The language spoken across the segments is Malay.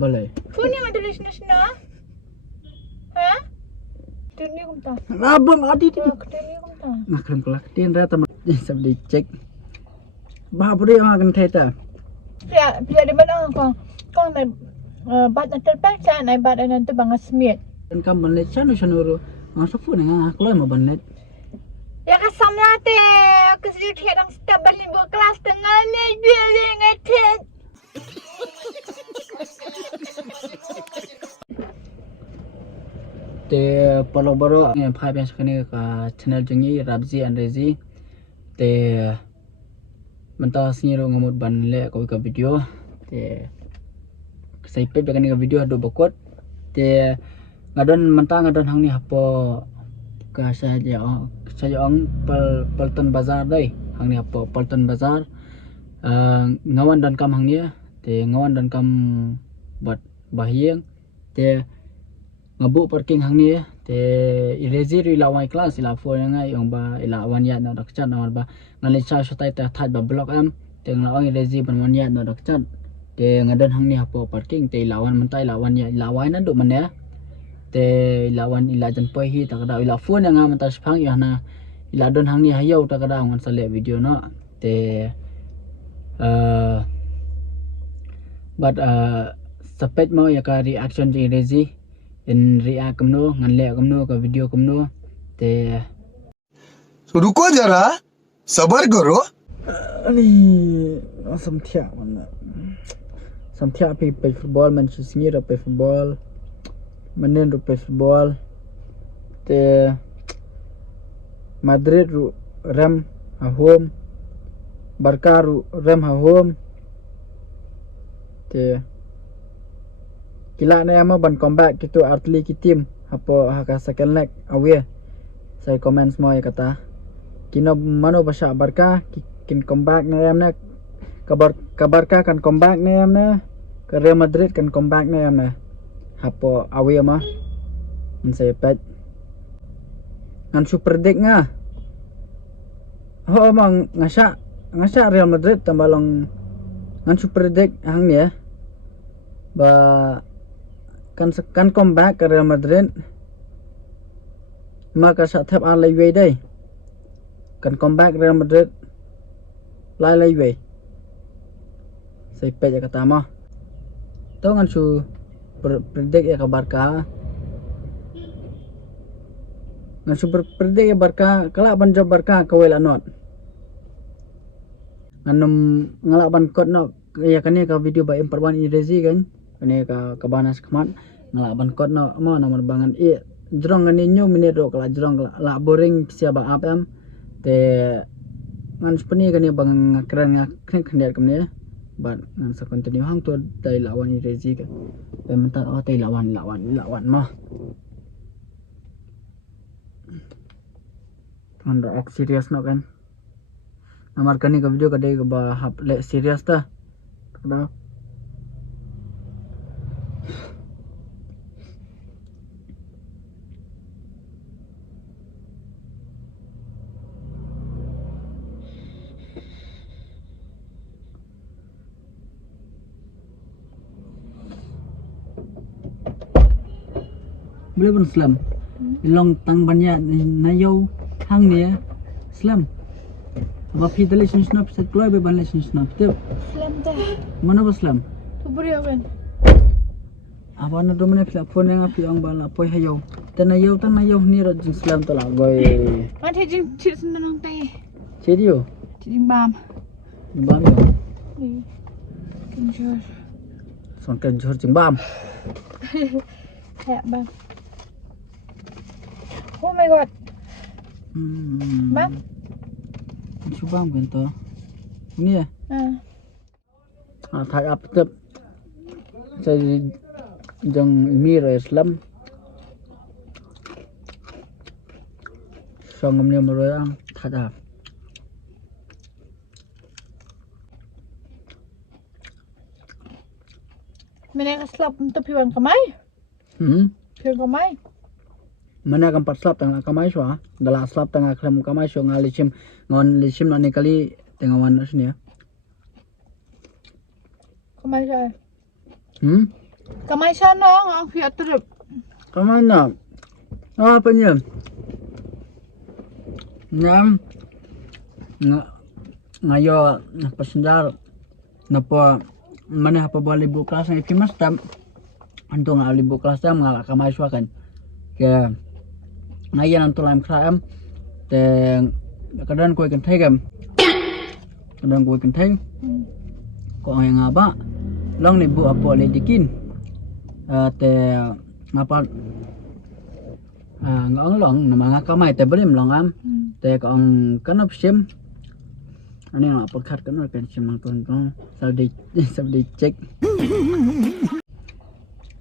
Boleh. Phone yang ada national. Ha? Tuni kum ta. Abang adi tu. Tuni kum ta. Nak kelam kelak. Tian rata sampai dicek. Bhabriew akan theta. Ya, bila di mana kau nak bat nanti terpaksa naik bat nanti bangas smith. Dan kamu banlet chanu chanuru. Masa phone yang aku mau banlet. Ya kasam nate, aku sedih tiada stabil di buku kelas tengah ni dia ngatet. Te palo baru yang phai biasa kini ke channel jengi Rezzy and Rezzy. Te mentah sendiri ngamut banlet kau ke video. Te saya pep kini ke video ada bakot. Te ngadon mentah ngadon hang ni apa ke saya ang Palton Bazar dai hang ni apa Palton Bazar ngawan dan kam hang ni te ngawan dan kam buat bahiang te ngabu parking hang ni te Rezzy ri lawai kelas ila fo yang yang ba ila wan ya na dak chan na ba ngali cha shotai ta thad ba block am te ngawang Rezzy ban wan ya na dak chan te ngadon hang ni apa parking te lawan mentai lawan ya lawai na do man ya te lawan ila jan poi hi tak ada ila phone yang ngam tas phang ya na ila don hang ni hayau tak ada ngan sale video no te but sepet mau ya ka reaction ji Rezzy in react kamno ngan le kamno ka video kamno te रुको जरा सबर करो ani samthia mana samthia pe football man singir pe football Mynne pe football te Madrid ru ram ha home Barca ru ram ha home te kila na ama ban comeback gitu artli ki team apa haka second leg away saya comment semua ya kata kino mano basha Barca kin comeback na am na Barca kan comeback na am na ke Real Madrid kan comeback na am na apa away mah man saya pet ngan super dik nga ho mang ngasa Real Madrid tambalong ngan super dik hang ni ya ba kan comeback ke Real Madrid maka sa thep an lai wei dai kan comeback Real Madrid lai wei sai pet ya kata mah tau ngan su predict ya ke Barca ngan su predict ya Barca kala ban job Barca ka wel anot nganum ngalaban kot no ya kani ka video ba emperwan Rezzy kan kani ka banas khamat ngalaban kot no mo nomor bangan jrong ngani nyu minit ro kala jrong la boring sia ba ap am te ngan spani kani bang ngakran ngakren khandiat kamne ban ngan sa continue hang to dai lawan Rezzy kan pe mentar oh tai lawan mah kan rak serius no kan amar kani ka video kadai ka ba hap le serius ta kada boleh pun Islam long tang banyak na yo hang ni Islam apa pi relation snap set keluar be relation snap tu Slam dah. mana ba Islam Bhabriew kan. apa na do mana phone yang api ang bala poi hayo tan na yo ni ro Islam to la goi Mati jing cik senang teh. serio Jing bam. bam yo Ni. Kenjur. son kan jor jing bam Ya bam. Oh my god. Bam. Subang kan to ni ya thai up tep saya jang mir Islam songam ni meroyang thai up Mynne ka slap untuk piwan kamai. Piwan kamai. mana kan 4 slap tang kamai swa dala slap tang akram kamai so ngalichim ngon lichim nani kali tengawan sini ya Kamai saya. Kamay siya no, ang fiat trip. Kemana? Apa ni? Ngam ngayo pasendar napa mana apa boleh buka kelas ni mas tam antung ali buka kelas tam ngala kamai suakan ke ngayan antu laitumkhrah te kadang koi kan thai kam kadang koi kan thai ko yang ngaba long ni bu apa ladykean te ngapa ngong long nama kamai te berim long te kong kanop sim anh em là podcast cái nó cần xem mang tuần con sao đi check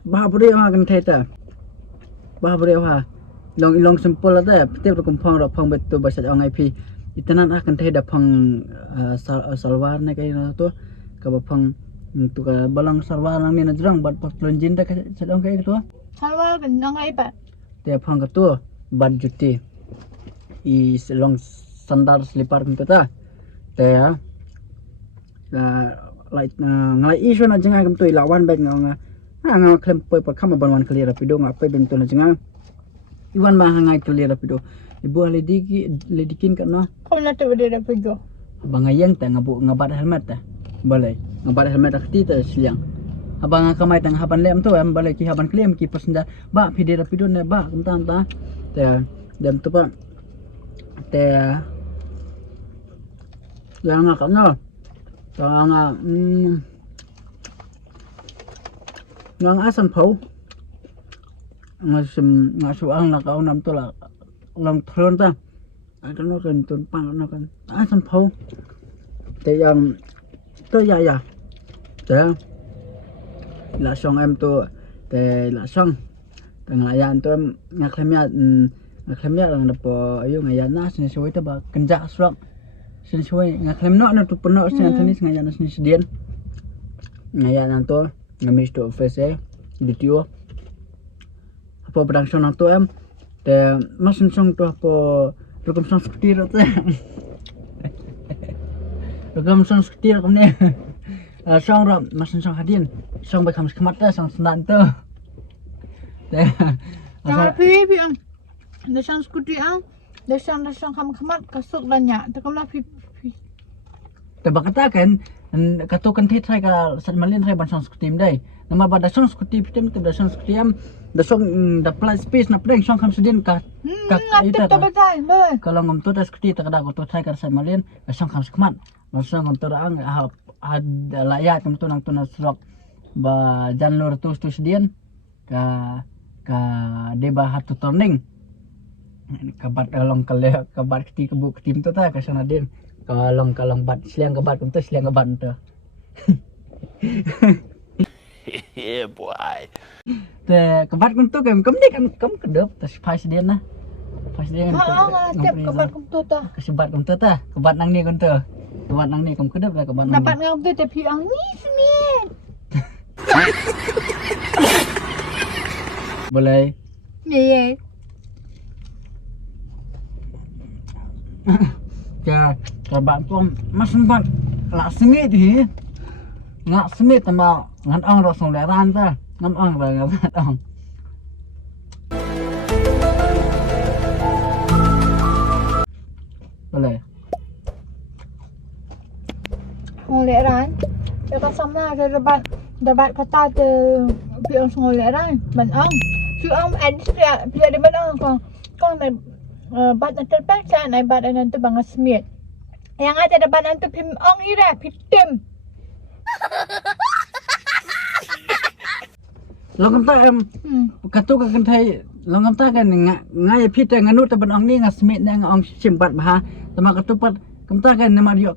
bhabriew kan theta bhabriew ha long simple la ta tiếp tục phong rồi phong betul bahasa orang IP itanan akan theda phong salwar ne kai no to ka phong tu ka balang salwar nang ni na jrang bat pas lonjin ta ka dong kai to Salwa kan nang ay pa. te phong ka tu bat juti i long sandal slipper kan ta te ngalai isu na jenga kam tu lawan bet nga klem poi pa khama banwan clear rapido nga pe bentu na jenga iwan ma hangai clear rapido ibu ladykean kan no Kung na tayo din rapido. abang ayang ta ngabat helmet ta balai ngabat helmet akti ta siang abang kamai tang haban lem tu balai ki haban klem ki pasenda ba pide rapido ne ba kum ta te dem tu pa te yang ngak no ngang asam phau ngasu ang na kau nam tu la long thron ta ada no kan tun pang no kan asam phau te yang to ya te la song em tu te la song tang ayan tu ngaklemya lang dapo ayo ngayan na sini suai ta ba kenja srok sini suai ngaklem no na tu peno sini tenis ngayan na sini sedian ngayan to ngamis tu face video apa berlangsung nang tu te masin song tu apa rukam song seperti tu rukam song seperti tu ni song ram masin song hadian song bekam sekemat tu song sendan tu te Tapi ang dasang skuti ang dasang kam-kamat kasuk danya. Takam la pi. te bakata kan katu kan thit hai ka sat malin hai ban song skutim dai nama ba da song skuti pitem te da song skutiam da song da plus space na pleng song kam sudin ka Ngapit ta batay. Ba. kalau ngom tu da skuti ta kada ko tu thai ka sat malin da song kam skmat da song ngom tu ang layak kam tu nang tu na srok ba janlur tu sedian ka deba hatu turning kabat long kabat keti kebu ketim tu ta ka sana din kalong bat seliang kabat kum tu seliang kabat tu Yeah, boy. te kabat kum tu kam ni kam kedep ta spai sedian na pas dia Ha tiap kabat kum tu ta. kesebat kum tu ta kabat nang ni kum tu kabat nang ni kum kedep la kabat nang Dapat ni ngam tu tapi ang ni semit. boleh Ye. cha kabat pun mas sempat la semit hi ngak semit ma ngan ong ro song le ran ta ngam ong ba ngam ong boleh Ngolek ran. Ya ka sama ada dapat kata tu pi ang ngolek ran. Ban ang. Su ang ada pi ada ban ang kong bat na terpaksa na bat na tu bang smit. Yang ada dapat nanti pim ang ira pitem. long ta em katu ka kan thai long ta kan ngai phit nganu ta ban ong ni nga smit na ong simbat ba tama katu pat kamta kan nama yo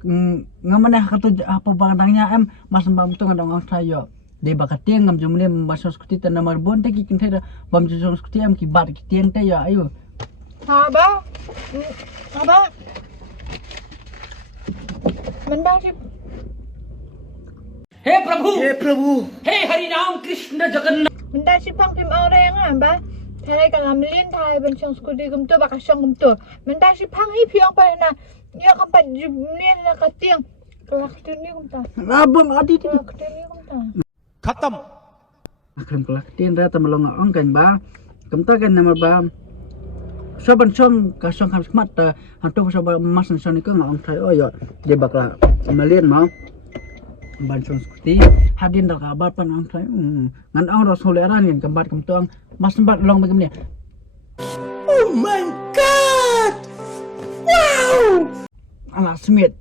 ngamane katu apa bangdangnya em mas bam tu ngadong ong thai yo de bakateng ngam jumle basos skuti ta namar bon te ki kin thai bam jong skuti em ki bat ki tieng te yo ayo Aba. Menda si hey Prabhu hey हरि राम कृष्ण Jagannath Menda si pang pim ang raya nga ba? Thai ka ngamlin thai ban siyang skudi kum tu baka siyang kum tu. Menda si pang hi piyang pa na niya kampat jumlin na katiang. Kalak tu ni kum ta. abang adi ti Kalak tu ni kum ta. खत्म Akhirnya kelak tin ra tamalong ong kan ba kamta kan nama ba saban song ka song kam smat ta hantu saban masan soni ko ngong thai oyo dia bakla malien mau ban song skuti hadin dal kabar pan ong thai ngan ong ro solera nin kambat kamtong mas sembat long bagam ni. Oh my god! Wow! Anak smith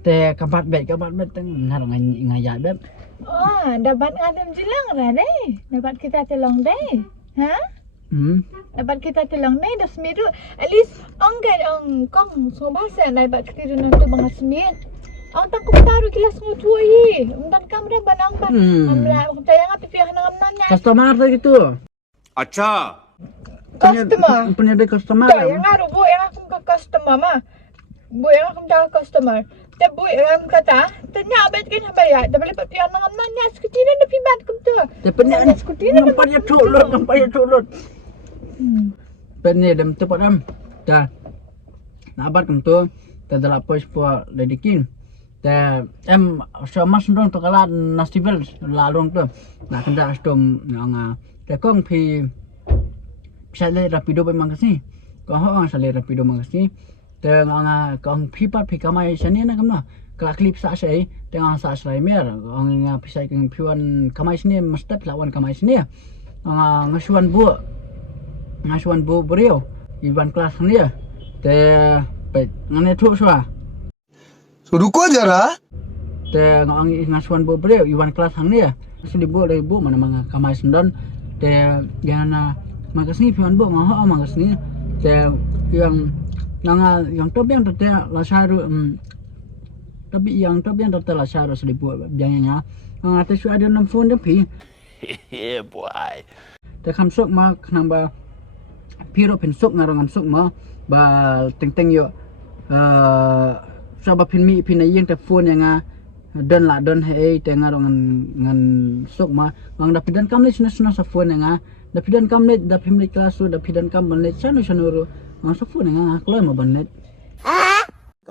te kambat bet teng ngarong ngaya bet. Oh, dapat ngadem jelang dah deh. Dapat kita tolong deh. Ha? Dapat kita tolong deh dah semiru. At least ong kong semua bahasa dapat kita nanti bang semir. Ong tak taruh kilas ngutu ye. Undan kamera banang ban. Amra tayang api piah nang nanya. Customer tu gitu. अच्छा Customer. Punya customer. Tak yang ngaruh bu yang aku ke customer mah. Bu yang aku dah customer. Tapi yang kata, tanya abad kan bayar. Dah boleh pakai nang nanya skuti dah pibat kum tu. Te punya nampaknya tulur. Penye dem tu padam. Dah. Nabat kum tu. Te dalam pos po ladykean. Te em sama sendong tu kala festival lalong tu. Nak kena astom nga. Te kong pi sale rapido pe mangasi. Ko ho sale rapido mangasi. Te nga kong pi pat pi kamai sani na kamna. Kala klip sa sai tengah sa sai mer. Nga pisai keng piwan kamai sini mesti lawan kamai sini. Ngasuan bu bhabriew iban kelas ni. Te pe ngane thuk swa. तो रुको जरा Te ngasuan bu bhabriew iban kelas ni. Ribu mana mga kamai sendon. Te yana makasni piwan bu ngaho makasni. Te yang top yang tertia lasaru tapi yang top yang tertia lasaru seribu biangnya ate su ada nam phone pi yeah boy te kham sok ma namba piro pin sok ngarangan sok ma ba teng yo saba pin mi pin yang te phone yang don he te ngarangan ngan sok ma mang dapidan kam le suna sa phone yang dapidan kam le dapim le kelas dapidan kam le chanu sa phone yang kloi ma ban net.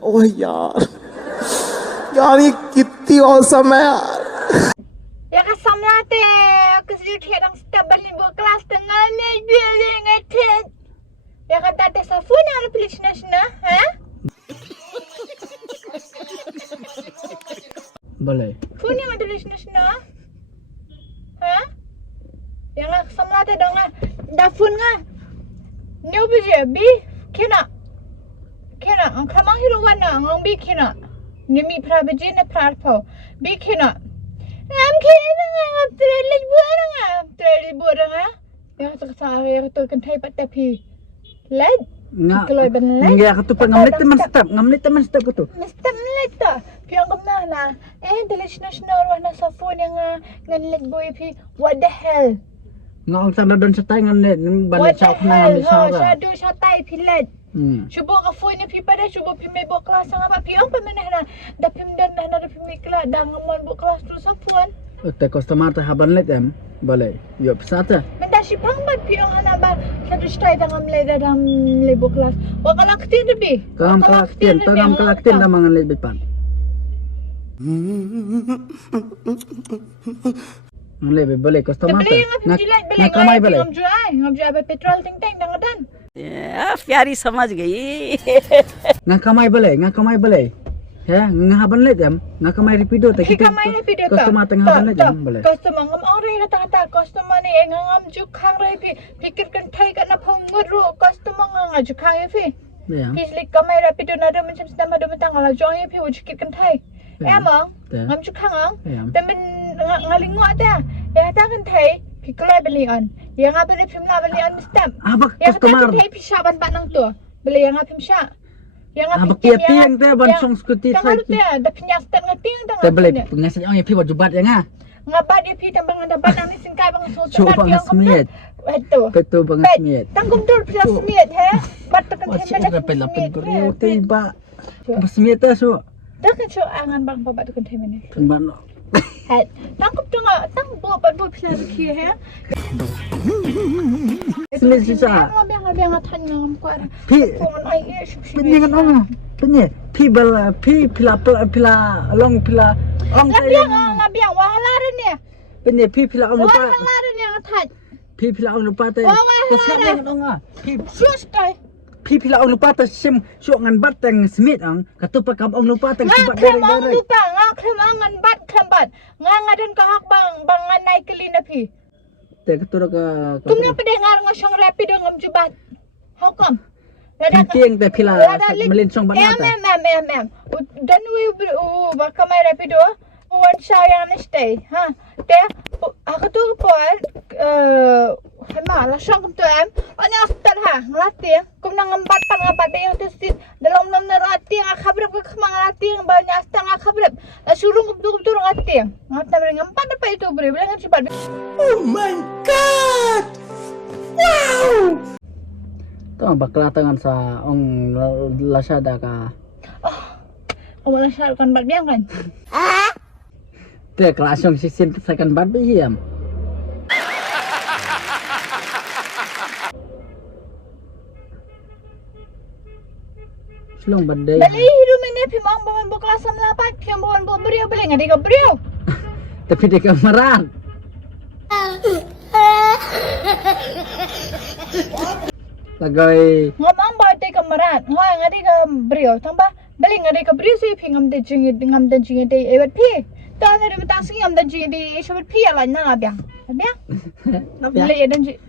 ओह यार यार ये कितनी औसम है यार Ya kasam lah teh. Aku sedih tiada step balik buat kelas tengah ni dia ngatet. Ya kata teh safun yang ada pilih sena, ha? Boleh. Fun yang ada pilih sena, ha? Yang kasam lah teh dong dah fun ngah. Ni apa je? Bi kena. Ang kamang hiru wana ang bi kena. Ni mi prabeje na prarpo. Bi kena. Am kena ngam trailer buat ngah. Ya kata kan thai pat tapi. Led. Keloi ban led. Nggak tu pun ngamlit teman step tu. Mesti led ta. Piang kam na. Delish national wana sa phone yang ngan led boy pi. What the hell? Ngong sa don sa tay ngan net ban chau khna ngamlit chau Sa ka. do sa tai pi led. Cuba ka phone ni pi pada cuba pi mai buat kelas sang apa piang pa mana na. Da pim dan da pi mai kelas dah ngamon buat kelas tu sa phone. Te customer ta haban let em. Boleh. Yo pesata. Benda si pang bat piang ana ba sa do stay dang dam le buat kelas. Wa kalak tin bi. Kam kalaktin dah mangan let bepan. Boleh boleh customer ta. Nak kamai boleh. Ngam jual petrol ting dang dan. प्यारी समझ गई Nak kamai boleh. Ya, ngahaban let em. Nak kamai rapido ta kita. Customer tengah haban let em boleh. Customer ngam orang kata customer ni ngam juk khang rai pikir kan thai kan na phong ngru customer ngam juk khang ye pi. Ya. Pislik kamai rapido na do macam sedang ada mentang ala jong ye pi ujikir kan thai. Emang ngam juk khang ang. Tapi ngalingok ta. Ya ta kan thai pikulai belian. Yang apa ni film lah belian mesti. Abak Yang customer. kata thai pisah ban nang tu. Beli yang apa pisah. Yang apa Abak tiang te ban song skuti Tangan sai. tu ya, dah pinyak step ngating tangan. Te boleh pengasih orang yang pi wajubat ya nga. Ngabat dia pi tambang ada ban ni singkai bang so. Coba ngasmiet. Betul banget smiet. Tanggung tur plus smiet he. Bat tekan Wah, tekan siapa pelapin bhabriew tiba. Smiet ta so. Dah kan so angan bang babat tekan tekan ni. Ban. Hat. Tangkup tu ngak tang buat bat buat plus kia he. Smiet sisa. Ngabang ngatan ngam kuat. Pi Pongan ai ye syuk. penyengan orang. Penye pi pila long pila ong Ngabang wahala ni. เป็นเนี่ยพี่พิลาองลุ Wah, ปา halah dia yang atas. พี่พิลาองลุปาแต่ Wah, แต่สนับ halah เล่น dah. กันองอ่ะพี่ Sus kau. พี่พิลาองลุปาแต่ชิมช่วงงานบัตรแต่งสมิธอังกระตุปกับองลุปาแต่ง Ngah บัตร krem ได้ ang เลย lupa, ngah krem ang krem bat. Ngah ngadan kahak bang naik kelin api. แต่กระตุกก็ Tumnya pendengar ngosong rapid ngam jubat. Hukum. พี่เตียงแต่พิลามาเล่นช่องบัตร Em. Dan we bakamay rapido. Wan shah yang stay. Ha. Te aku tu pun malah syang kum tu em. Anya start ha. Ngelatih. Kum nang ngembat pan ngembat yang tu sit. Dalam nam ngelatih ngakabrep ke kemang ngelatih banyak stang ngakabrep. Suruh kum tu ngelatih. Ngelatih ngembat apa itu bre. Bilang cepat. Oh my god! Wow! ต้องบักลาตั้งsa ong Lazada ka Malah syah kan bat biang kan. แต่กลาช่อง60ใส่กันบัตรไปเหี้ยมลงบันได Balik hidup ini pimang bawa kelas 8. Pimang bawa bhabriew beli ngadi ke bhabriew. แต่พี่เด็กมาร้านแล้วก็ Ngomong bawa te ke merat. Ngoi ngadi ke bhabriew. Tambah beli ngadi ke bhabriew sih pingam de jingit de ewat pi. Tahu ada betas ngam de jingit de ewat pi ala nang abiang. Abiang. นับยัง Beli dan jingit.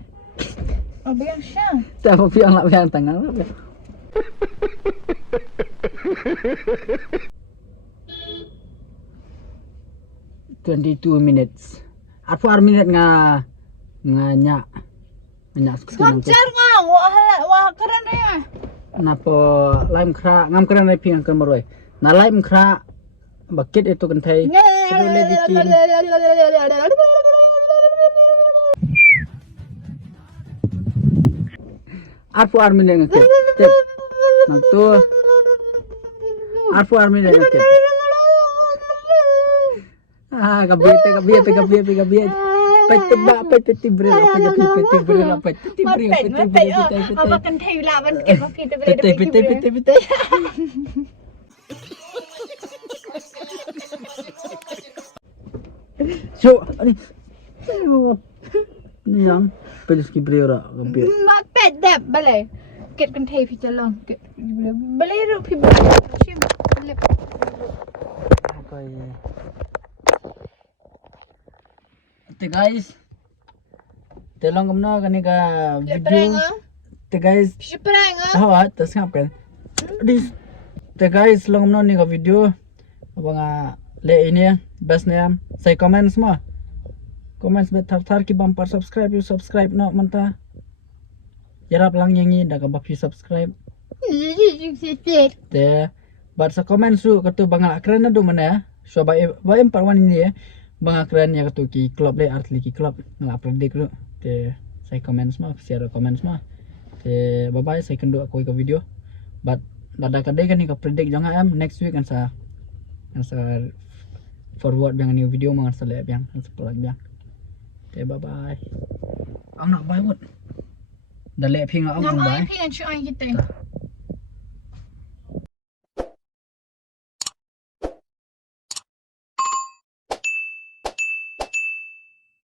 Abiang syang. แต่พอพี่อังละพี่อังตั้งนับยัง 22 minutes 4 minit nyak Ngajar ngau. Wah keren ya. Napa laitumkhrah ngam keren ai pingang kan maroi na laitumkhrah bakit itu kan thai itu ladykean arfu armin ngakit step nang tu arfu armin ngakit gabiet peti bril Abang kan thai lah ban ket mafi te beli. peti so ani ni yang pelis ki bril ra gabiet Mak pet dap balai. Ket kan thai pi jalong. Ket balai ru pi sim. Lep. Te guys telong kamna kani ka video Perang te guys Pi perang hawa tas ngap kan dis te guys long kamna ni ka video abang le ini ya best ne am say comments ma comments bet thar ki bumper subscribe no manta yarap lang yangi da ka bapi subscribe te but sa comments su ka tu banga kren na do mana so ba em parwan ini ya banga kren ya ka tu ki club le art ki club ngala upload dik lu te say comments ma share comments ma te bye bye say kendo koi ka video but dada kadai kan ni ka predict jangan am next week kan sa forward yang new video mang sa le yang sa plug yang te bye bye ang nak bye mut da le phing ang Ngam bye ai pi ngan chu ai kita.